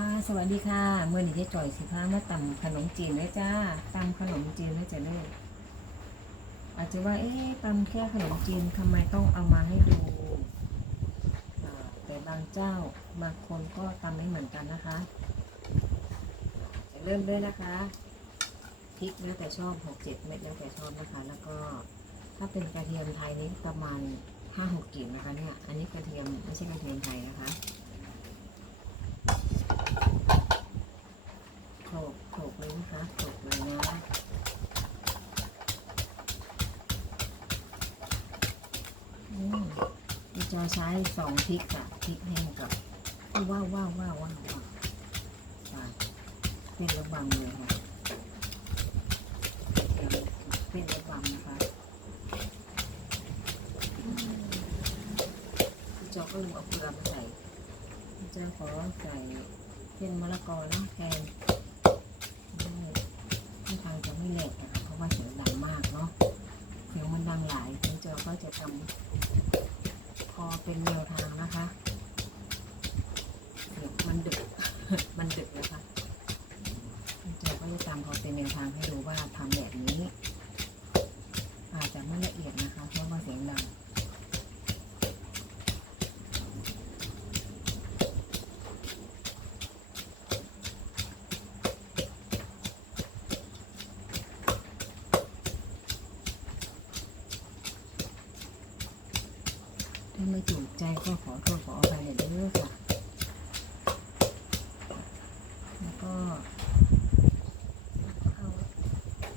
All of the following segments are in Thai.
ค่ะ สวัสดีค่ะ เมื่อนี้เจ๊จ่อยสิพามาตำขนมจีนเลยจ้าตำขนมจีนเลยจ้ะเด้ออาจจะว่า เอ๊ะตำแค่ขนมจีนทำไมต้องเอามาให้ดู แต่บางเจ้าบางคนก็ตำไม่เหมือนกันนะคะ จะเริ่มเลยนะคะ พริกแล้วแต่ชอบหกเจ็ดเม็ดแล้วแต่ชอบนะคะ แล้วก็ถ้าเป็นกระเทียมไทยนี่ประมาณห้าหกกิ่งนะคะเนี่ย อันนี้กระเทียมไม่ใช่กระเทียมไทยนะคะ ใช้สองพริกค่ะพริกแห้งกับว้าวว้าวว้าวว้าวเป็นระบำเลยค่ะเป็นระบำนะคะพี่จอก็ลืมเอาเกลือมาใส่พี่จอขอใส่เป็นมะละกอนะแทนที่ทางจะไม่แหลกนะคะเพราะว่าเสียงดังมากเนาะเสียงมันดังหลายคุณเจอก็จะทำ อเป็นแนวทางนะคะเสียวมันดึก มันดึกนะคะคุณเจอก็จะทำพอเป็นแนวทางให้ดูว่าทำแบบนี้ อาจจะไม่ละเอียดนะคะ เพราะว่าเสียงดัง ถ้าไม่ถูกใจก็ขอโทษขออภัยเด้อค่ะ แล้วก็เอา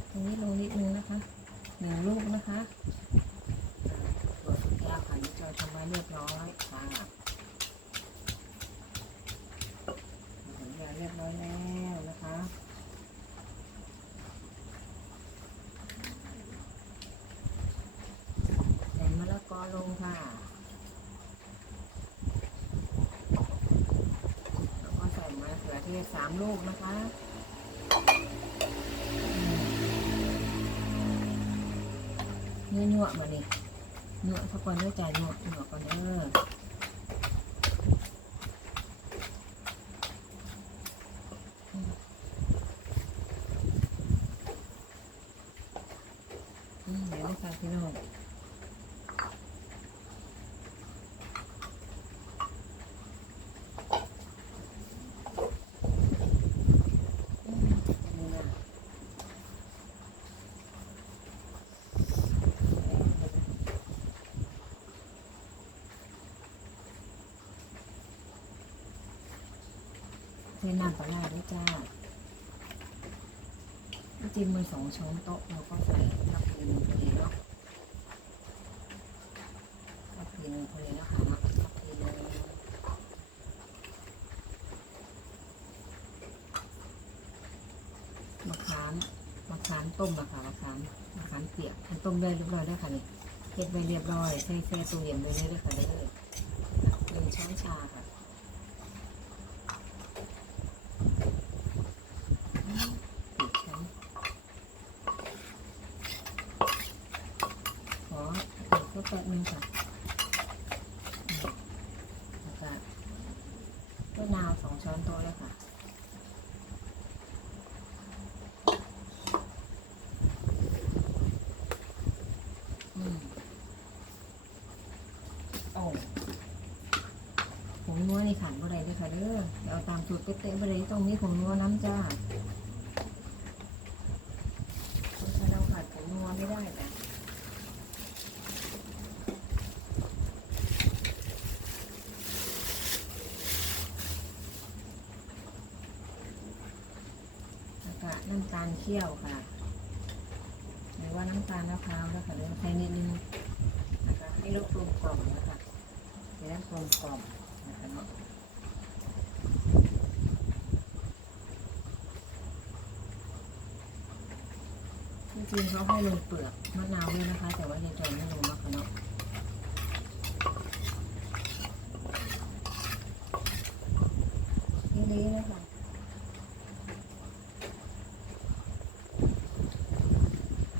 ตรงนี้ลงนิดนึงนะคะหนึ่งลูกนะคะตัวสุดยาวค่ะนี่จอยทำไว้เรียบร้อยค่ะถึงยาเรียบร้อยแล้วนะคะใส่มะละกอลงค่ะ แล้วก็ใส่ มะเขือสามลูกนะคะเนื้อหยวมาดิหยวสักก่อนด้วยใจหยวหนวก่อนเด้อมเดี๋ยวนะคะพี่น้อง เทน้ำปลาร้าด้วยจ้าจิ้มมือสองช้อนโต๊ะแล้วก็ใส่ทับพีนพอดีเนาะทับพีนพอดีนะคะเนาะทับพีนมะขามมะขามต้มมะขามมะขามมะขามเปียกอันต้มได้เรียบร้อยแล้วค่ะนี่เก็บไว้เรียบร้อยใส่แช่ตู้เย็นไว้เลยด้วยค่ะได้เลยหนึ่งช้อนชาค่ะ ปิดชั้นขอปิดก็แป๊บนึงค่ะอืมแล้วก็มะ นาวสองช้อนโต๊ะเลยค่ะ อืมโอ้ผงนัวนี่ขันบ่ได้ด้วยค่ะเด้อเดี๋ยวเอาตามสูตรเป๊ะๆบ่ได้ตรงนี้ผงนัวน้ำจ้าเราขาดผงนัวไม่ได้นะแล้วก็น้ำตาลเคี่ยวค่ะ หรือว่าน้ำตาลมะพร้าวนะคะเดี๋ยวใช้นิดนึงนะคะให้ลูกลมกล่อมนะคะจะได้กลมกล่อมนะคะเนาะจริงๆเขาให้ลงเปลือกมะนาวด้วยนะคะ แต่ว่ายนจอยไม่ลงนะคะเนาะนี่นี้เลยค่ะ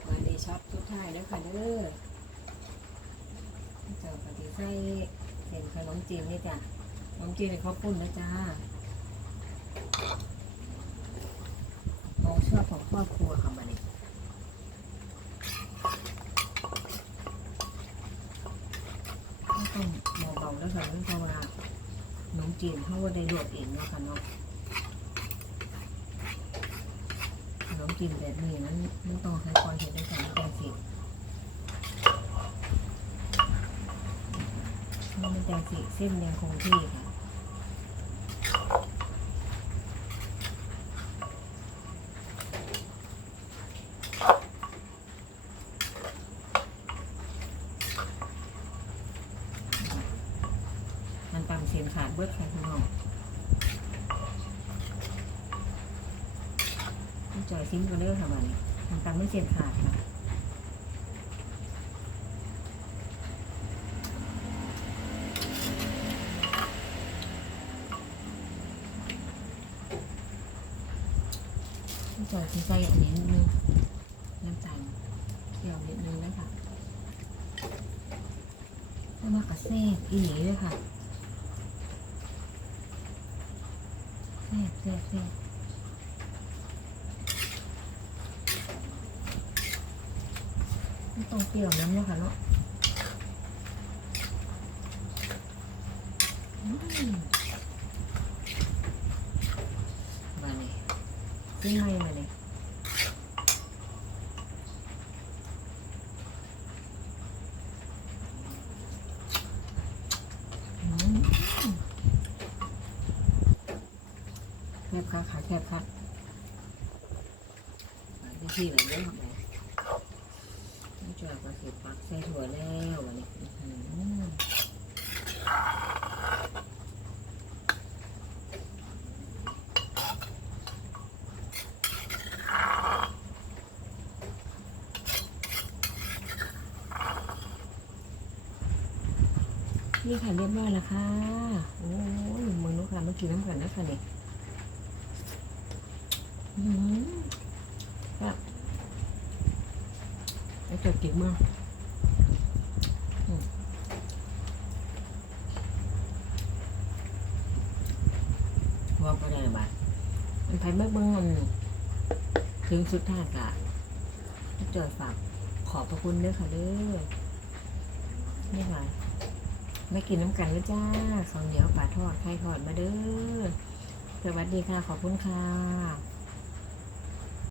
มาดีช็อปทุกท่ายแล้วค่ะเด้อเจ้าปฏิ ไส้เส้นขนมจีนนี่จ้ะขนมจีนในข้าปุ้นนะจ้าของชอบของครอบครัวค่ะมันนี่ก็ต้องเบาๆแล้วค่ะเพราะว่าขนมจีนเขาว่าได้ลวกเองเนาะค่ะเนาะขนมจีนแบบนี้นั้นไมันต้องใช้ความเห็นด้วยกันแกงสิ มันเป็นแกงสิเส้นยังคงที่ค่ะมันตำเสียนขาดเบิดค่ะพี่น้องพี่จอยซิมก็เลือกค่ะวันนี้มันตำไม่เสียนขาดค่ะพี่ จอยทิ้งใจอันนี้นิดนึงน้ำตาลเคี่ยวนิดนึงนะคะแล้วมากระเซ่บอีหลีเลยค่ะแซ่บแซ่บแซ่บไม่ต้องเปรี้ยวน้ำเนาะค่ะเนาะอืมมาเลยซื้อให้มาเลยอืม ค่ะขาแคบค่ะมาที่ที่ไหนเด้อแม่ไม่จอยก็สิปักใส่ถั่วแล้ววันนี้นี่ค่ะเรียบร้อยแล้วค่ะ โอ้ยมือนุกค่ะเมื่อกี้น้ำกันนะคะเนี่ย แบบไอ้เกิดเก่งมากว่าก็ได้บ้ามันไปเมื่อเมื่อมันถึงสุดท้ายกะเจอฝากขอบพระคุณเด้อค่ะเด้อนี่ค่ะไม่กินน้ำกันแล้วจ้าข้าวเหนียวปลาทอดไข่ทอดมาเด้อสวัสดีค่ะ ขอบคุณค่ะ